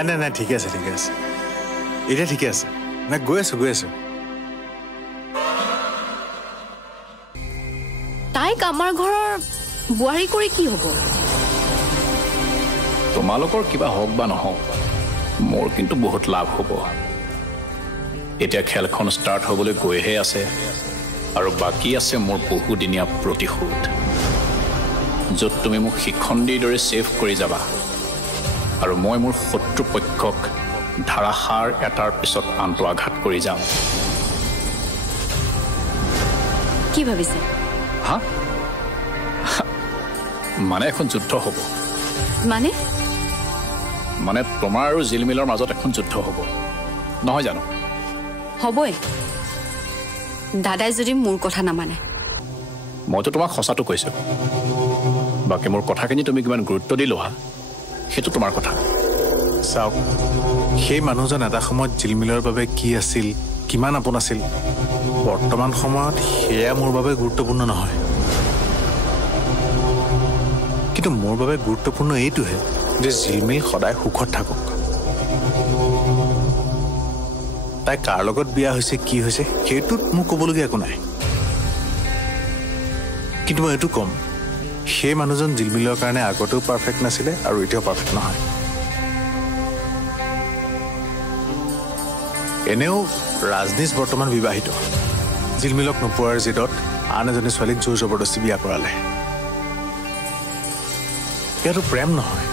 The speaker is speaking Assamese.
নাই নাই নাই ঠিকে আছে এতিয়া ঠিকে আছে নাই গৈ আছো তাইক আমাৰ ঘৰৰ বুঢ়াৰী কৰি কি হ'ব তোমালোকৰ কিবা হওক বা নহওক মোৰ কিন্তু বহুত লাভ হ'ব এতিয়া খেলখন ষ্টাৰ্ট হ'বলৈ গৈহে আছে আৰু বাকী আছে মোৰ বহুদিনীয়া প্ৰতিশোধ য'ত তুমি মোক শিক্ষণদিৰ দৰে ছেভ কৰি যাবা আৰু মই মোৰ শত্ৰুপক্ষক ধাৰাসাৰ এটাৰ পিছত আনটো আঘাত কৰি যাম কি ভাবিছে হা মানে এখন যুদ্ধ হ'ব মানে তোমাৰ আৰু জিলমিলৰ মাজত এখন যুদ্ধ হ'ব নহয় জানো হ'বই দাদাই যদি মোৰ কথা নামানে মইতো তোমাক সঁচাটো কৈছোঁ বাকী মোৰ কথাখিনি তুমি কিমান গুৰুত্ব দি লোৱা সেইটো তোমাৰ কথা চাওক সেই মানুহজন এটা সময়ত জিলমিলৰ বাবে কি আছিল কিমান আপোন আছিল বৰ্তমান সময়ত সেয়া মোৰ বাবে গুৰুত্বপূৰ্ণ নহয় কিন্তু মোৰ বাবে গুৰুত্বপূৰ্ণ এইটোহে যে জিলমিল সদায় সুখত থাকক তাই কাৰ লগত বিয়া হৈছে কি হৈছে সেইটোত মোক ক'বলগীয়া একো নাই কিন্তু মই এইটো ক'ম সেই মানুহজন জিলমিলৰ কাৰণে আগতেও পাৰফেক্ট নাছিলে আৰু এতিয়াও পাৰফেক্ট নহয় এনেও ৰাজনীশ বৰ্তমান বিবাহিত জিলমিলক নোপোৱাৰ জেদত আন এজনী ছোৱালীক জোৰ জবৰদস্তি বিয়া কৰালে এয়াতো প্ৰেম নহয়